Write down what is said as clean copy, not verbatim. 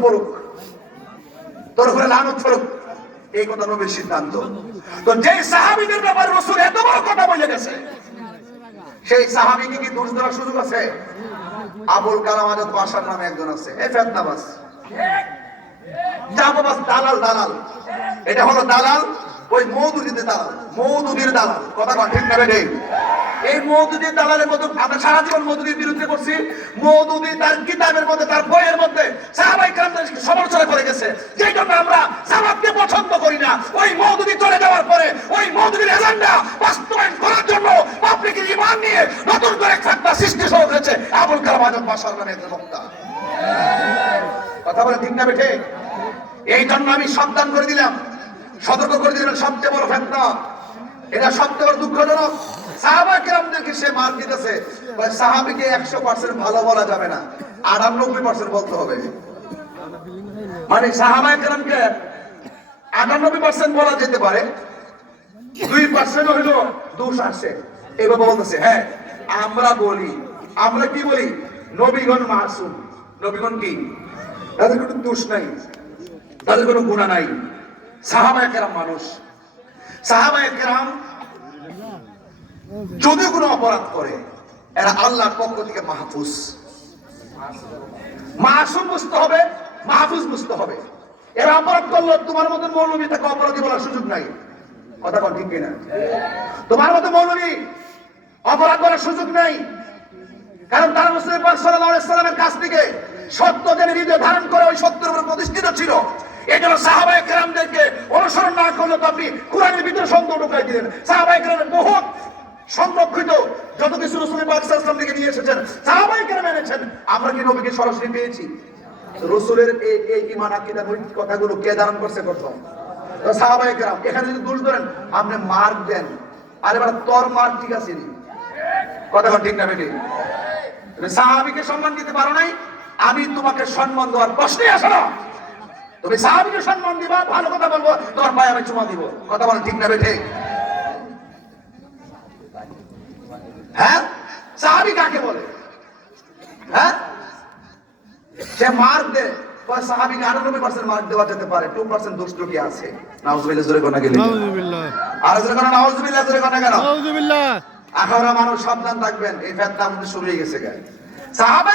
পড়ুক, তোর উপরে লানত পড়ুক, এই কথা নবীর সিদ্ধান্ত। তো যে সাহাবীদের ব্যাপারে রাসূল এত বড় কথা বলে গেছে, সেই সাহাবীকে কি দোষ দেওয়ার সুযোগ আছে? আবুল কালাম আজাদ বাশার নামে একজন আছে, এই ফেতনাবাজ, চাপাবাজ, দালাল। দালাল এটা হলো দালাল, ওই মওদুদীদের দালাল, মওদুদীর দালাল। কথা কন ঠিক না বেঠিক? এই মওদুদীর দালালের মতো আমরা সারা জীবন মওদুদীর বিরুদ্ধে করছি। মওদুদী তার কিতাবের মধ্যে, তার বইয়ের মধ্যে সাহাবায়ে কেরামদেরকে সমালোচনা করে গেছে, যেই জন্য আমরা সাহাবাকে পছন্দ করি না। ওই মওদুদী চলে যাওয়ার পরে ওই মওদুদীর এজেন্ডা বাস্তবায়ন করার জন্য পাবলিকের ঈমান নিয়ে নতুন করে ফিতনা সৃষ্টি শুরু করেছে আবুল কালাম আজাদ বাশার নামে একজন বক্তা। কথা বলে ঠিক না বেঠিক? এই জন্য আমি সাবধান করে দিলাম, সতর্ক করে দিলাম, সবচেয়ে বড় ফিতনা এটা, সবচেয়ে বড় দুঃখজনক। সাহাবায়ে কেরামদেরকে সে মার দিতেছে, সাহাবীকে 100% ভালো বলা যাবে না, 98% বলতে হবে। মানে সাহাবায়ে কেরামকে 98% বলা যেতে পারে, 2% হইলো দোষ আসে। এভাবে বলতেছে, হ্যাঁ আমরা বলি, আমরা কি বলি? নবীগণ মাসুম। নবীগণ কি? তাদের কোনো দোষ নাই, তাদের কোনো গুনাহ নাই। সাহাবায়ে কেরাম মানুষ, সাহাবায়ে কেরাম যদিও কোনো অপরাধ করে, এরা আল্লাহর পক্ষ থেকে মাহফুজ। মাসুম বুঝতে হবে, মাহফুজ বুঝতে হবে। এরা অপরাধ করলো, তোমার মতো মৌলবী তাকে অপরাধী বলার সুযোগ নাই। কথা বল ঠিক কিনা? তোমার মতো মৌলবী অপরাধ করার সুযোগ নাই, কারণ তারা রাসূল পাক সাল্লাল্লাহু আলাইহি ওয়াসাল্লামের কাছ থেকে সত্য জেনে হৃদয়ে ধারণ করে ওই সত্যের উপর প্রতিষ্ঠিত ছিল। এই জন্য সাহাবায়ে কেরামদেরকে অনুসরণ না করলে তো আপনি কোরআনের ভিতরে সন্দেহ ঢুকাই দিলেন। সাহাবায়ে কেরামের বহুত সংরক্ষিত যত কিছু রাসূল পাক সাল্লাল্লাহু আলাইহি ওয়াসাল্লাম থেকে নিয়ে এসেছেন, সাহাবায়ে কেরাম এনেছেন। আমরা কি নবীকে সরাসরি পেয়েছি? রাসূলের এই ঈমান আকীদা নৈতিক কথাগুলো কে ধারণ করছে প্রথম? তো সাহাবায়ে কেরাম। এখানে যদি দোষ ধরেন, আপনি মার্ক দেন, আরে বাবা তোর মার্ক ঠিক আছে নি? কথা ঠিক না বেটি? সাহাবীকে সম্মান দিতে পারো নাই, আমি তোমাকে সম্মান দেওয়ার প্রশ্নই আসে না। তুমি সাহাবীকে সম্মান দিবা, ভালো কথা বলবো, তোমার পায়ে আমি চুমা দিব। কথা বল ঠিক না বেটি? হ্যাঁ, সাহাবী কাকে বলে? হ্যাঁ, সে মার্ক দেয়, সাহাবীকে 98% মার্ক দেওয়া যেতে পারে, 2% দোষ ত্রুটি আছে। নাউজুবিল্লাহ, জোরে কোনা গেলে নাউজুবিল্লাহ, আর জোরে কোনা নাউজুবিল্লাহ, জোরে কোনা কেন নাউজুবিল্লাহ। এখন মানুষ সাবধান থাকবেন, এই ফিতনা আমাদের শুরু হয়ে গেছে। সাহাবা